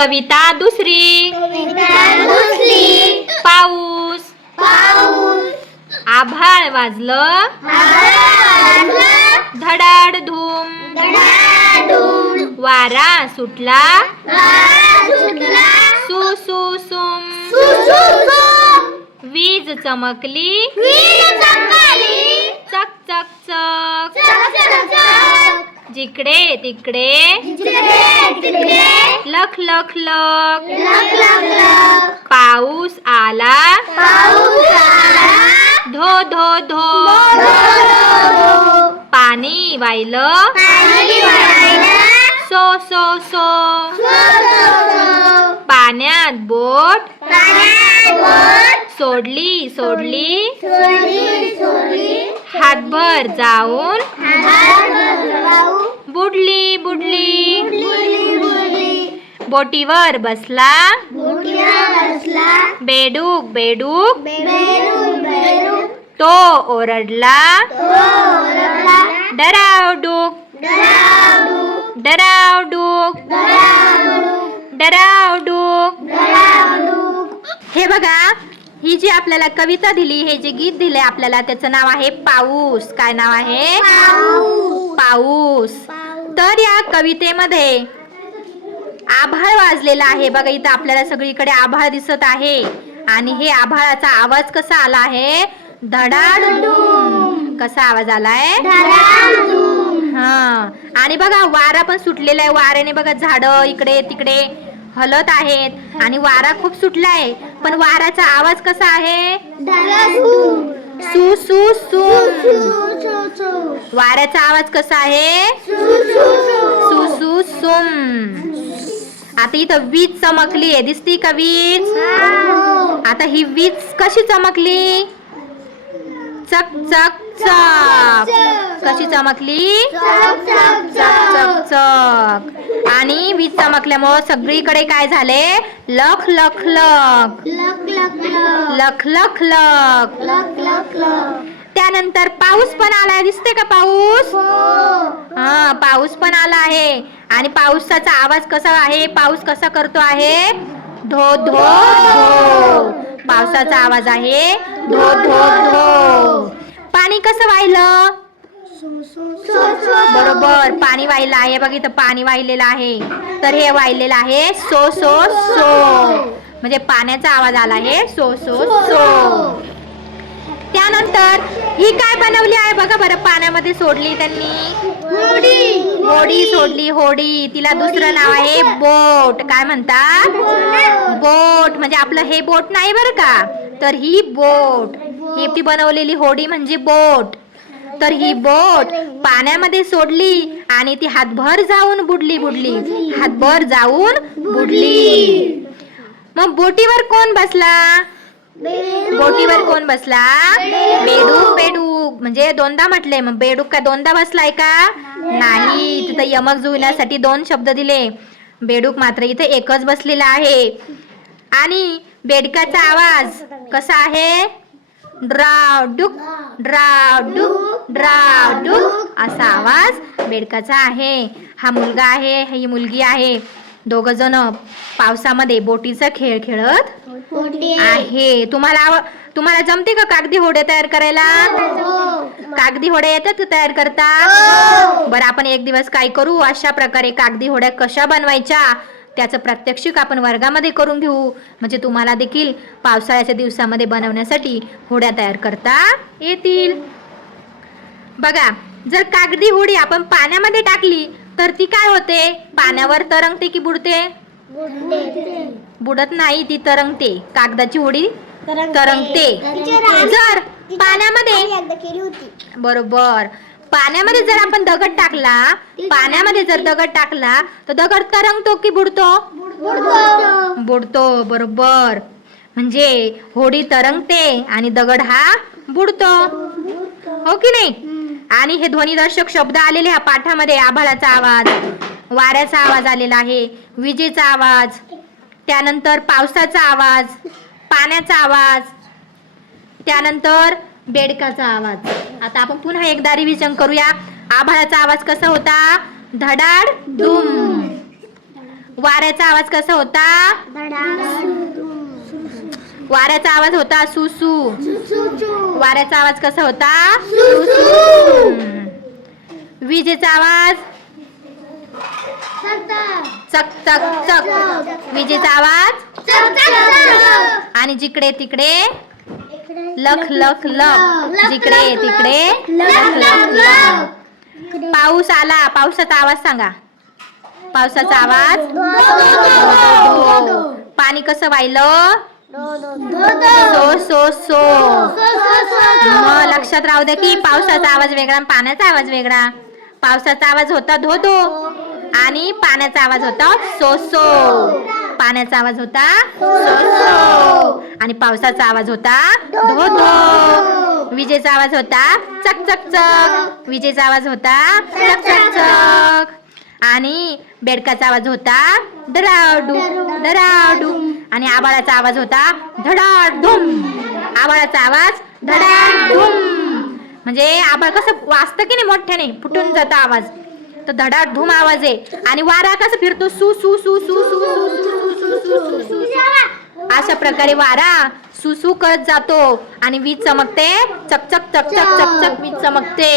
कविता दुसरी. पाऊस. आभाळ वाजलं धडाड धूम. वारा सुटला सु सु सुम. वीज चमकली चक चक चक. जिकडे तिकडे लख लख लख. पाऊस आला धो धो धो. पाणी वाहिलं सो सो सो. पाण्यात बोट सोडली सोडली हातभर जाऊन बुडली बुडली. बोटीवर बसला बेडूक बेडूक. तो ओरडला डरावडूक डरावडूक डरावडूक. हे बघा, ही जी आपल्याला कविता दिली, हे जे गीत दिले आपल्याला, त्याचं नाव आहे पाऊस. काय नाव आहे? पाऊस. तर या कवितेमध्ये आभाळ वाजलेला आहे बघा. इथं आपल्याला सगळीकडे आभाळ दिसत आहे आणि हे आभाळाचा आवाज कसा आला आहे? धडाडूम. कसा आवाज आलाय? हा. आणि बघा वारा पण सुटलेला आहे. वाऱ्याने बघा झाडं इकडे तिकडे हलत आहेत आणि वारा खूप सुटलाय. पण वाऱ्याचा आवाज कसा आहे? सु सु सु. वाऱ्याचा आवाज कसा आहे? सु सु सुम. आता इथं वीज चमकली आहे, दिसती का वीज? आता ही वीज कशी चमकली? चक चक चक. कशी चमकली? चक चक चक. आणि वीज चमकल्यामुळे सगळीकडे काय झाले? लख लख लख लख लख लख. त्यानंतर पाऊस पण आलाय, दिसते का पाऊस? हा, पाऊस पण आला आहे. आणि पावसाचा आवाज कसा आहे? पाऊस कसा करतो आहे? धो धो धो. पावसाचा आवाज आहे धो धो धो. पाणी कसं वाहिलं? बरोबर, पाणी वाहिलं आहे बघ. इथं पाणी वाहिलेलं आहे, तर हे वाहिलेलं आहे सो सो सो. म्हणजे पाण्याचा आवाज आला आहे सो सो सो. त्यानंतर ही काय बनवली आहे बघा बरं, पाण्यामध्ये सोडली त्यांनी होडी सोडली. होडी, तिला दुसरं नाव आहे बोट. काय म्हणतात? बोट. म्हणजे आपलं हे बोट नाही बरं का, तर ही बोट. ही ती बनवलेली होडी म्हणजे बोट. तर ही बोट पाण्यामध्ये सोडली आणि ती हातभर जाऊन बुडली बुडली. हातभर जाऊन बुडली. मग बोटीवर कोण बसला? बोटीवर कोण बसला? बेडूक बेडूक. म्हणजे दोनदा म्हटले, मग बेडूक का दोनदा बसलाय का? नाही. तिथं यमक जुळण्यासाठी दोन शब्द दिले. बेडूक मात्र इथे एकच बसलेला आहे. आणि बेडकाचा आवाज कसा आहे? ड्रावडूक ड्रावडूक ड्रावडूक असा आवाज बेडकाचा आहे. हा मुलगा आहे, ही मुलगी आहे. दोघ जण पावसामध्ये बोटीचा खेळ खेळत आहे. तुम्हाला जमते का कागदी होड्या तयार करायला? कागदी होड्या येतात का तयार करता? बरं, आपण एक दिवस काय करू, अशा प्रकारे कागदी होड्या कशा बनवायच्या त्याचं प्रात्यक्षिक आपण वर्गामध्ये करून घेऊ. म्हणजे तुम्हाला देखील पावसाळ्याच्या दिवसामध्ये बनवण्यासाठी होड्या तयार करता येतील. बघा, जर कागदी होडी आपण पाण्यामध्ये टाकली तर ती काय होते? पाण्यावर तरंगते की बुडते? बुडत नाही, ती तरंगते. कागदाची होडी तरंगते. जर पाण्यामध्ये, बरोबर, पाण्यामध्ये जर आपण दगड टाकला, पाण्यामध्ये जर दगड टाकला तर दगड तरंगतो की बुडतो? बुडतो. बरोबर. म्हणजे होडी तरंगते आणि दगड हा बुडतो, हो की नाही? आणि हे ध्वनिदर्शक शब्द आलेले ह्या पाठामध्ये. आभाळाचा आवाज, वाऱ्याचा आवाज आलेला आहे, विजेचा आवाज, त्यानंतर पावसाचा आवाज, पाण्याचा आवाज, त्यानंतर बेडकाचा आवाज. आता आपण पुन्हा एकदा रिव्हिजन करूया. आभाळाचा आवाज कसा होता? धडाड धूम. वाऱ्याचा आवाज कसा होता? वाऱ्याचा आवाज होता सुसू. वाऱ्याचा आवाज कसा होता? विजेचा आवाज चक चक चक. विजेचा आवाज आणि जिकडे तिकडे लख लख लख. जिकडे तिकडे लख लख लख. पाऊस आला. पावसाचा आवाज सांगा. पावसाचा आवाज पाणी कसं वाहिलं? So so so. मग लक्षात राहू दे की पावसाचा आवाज वेगळा आणि पाण्याचा आवाज वेगळा. पावसाचा आवाज होता धो धो आणि पाण्याचा आवाज होता सो सो. पाण्याचा आवाज होता सो सो आणि पावसाचा आवाज होता धो धो. विजेचा आवाज होता चक चक चक. विजेचा आवाज होता चक चक चक आणि बेडकाचा आवाज होता डराडू डराडू आणि आबाळाचा आवाज होता धडाडधुम. आबाळाचा आवाज धडाडधुम. म्हणजे आबाळ कसं वाजतं की नाही मोठ्याने फुटून जातं आवाज. तर धडाडधुम आवाज आहे. आणि वारा कसं फिरतो सू सू सू सू सू सू. अशा प्रकारे वारा सुसू करत जातो आणि वीज चमकते चक चक चक चक चक चक. वीज चमकते.